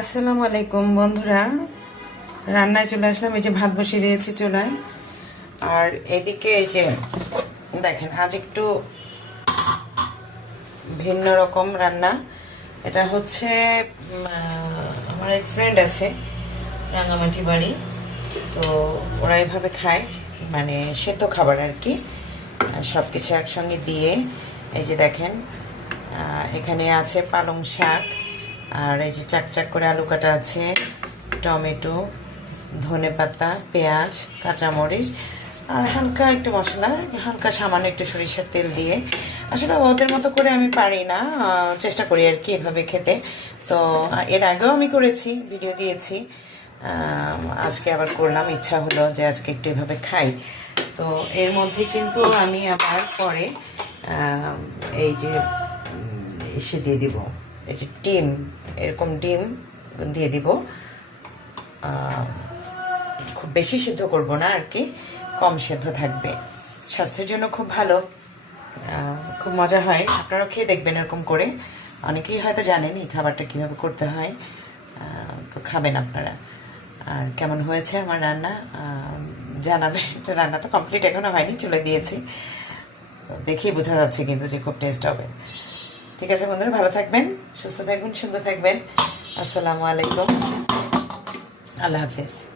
আসসালামু আলাইকুম বন্ধুরা, রান্নায় চলে আসলাম। এই যে ভাত বসিয়ে দিয়েছি চুলায়, আর এদিকে এই যে দেখেন আজ একটু ভিন্ন রকম রান্না। এটা হচ্ছে আমার এক ফ্রেন্ড আছে, রাঙামাটি বাড়ি, তো ওরা এভাবে খায়, মানে সেদ্ধ খাবার আর কি, সব কিছু একসঙ্গে দিয়ে। এই যে দেখেন এখানে আছে পালং শাক, আর এই যে চাক করে আলু কাটা আছে, টমেটো, ধনেপাতা, পেঁয়াজ, কাঁচামরিচ, আর হালকা একটু মশলা, হালকা সামান্য একটু সরিষার তেল দিয়ে। আসলে ওদের মতো করে আমি পারি না, চেষ্টা করি আর কি এভাবে খেতে। তো এর আগেও আমি করেছি, ভিডিও দিয়েছি, আজকে আবার করলাম, ইচ্ছা হলো যে আজকে একটু এভাবে খাই। তো এর মধ্যে কিন্তু আমি আবার পরে এই যে এসে দিয়ে দিব, এই যে ডিম, এরকম ডিম দিয়ে দিব। খুব বেশি সিদ্ধ করব না আর কি, কম সিদ্ধ থাকবে, স্বাস্থ্যের জন্য খুব ভালো, খুব মজা হয়। আপনারাও খেয়ে দেখবেন এরকম করে, অনেকেই হয়তো জানেন এই খাবারটা কীভাবে করতে হয়, তো খাবেন আপনারা। আর কেমন হয়েছে আমার রান্না জানাবে। রান্না তো কমপ্লিট এখনো হয়নি, চলে দিয়েছি, দেখেই বোঝা যাচ্ছে কিন্তু যে খুব টেস্ট হবে। ঠিক আছে বন্ধুরা, ভালো থাকবেন, সুস্থ থাকবেন, সুন্দর থাকবেন। আসসালামু আলাইকুম, আল্লাহ হাফেজ।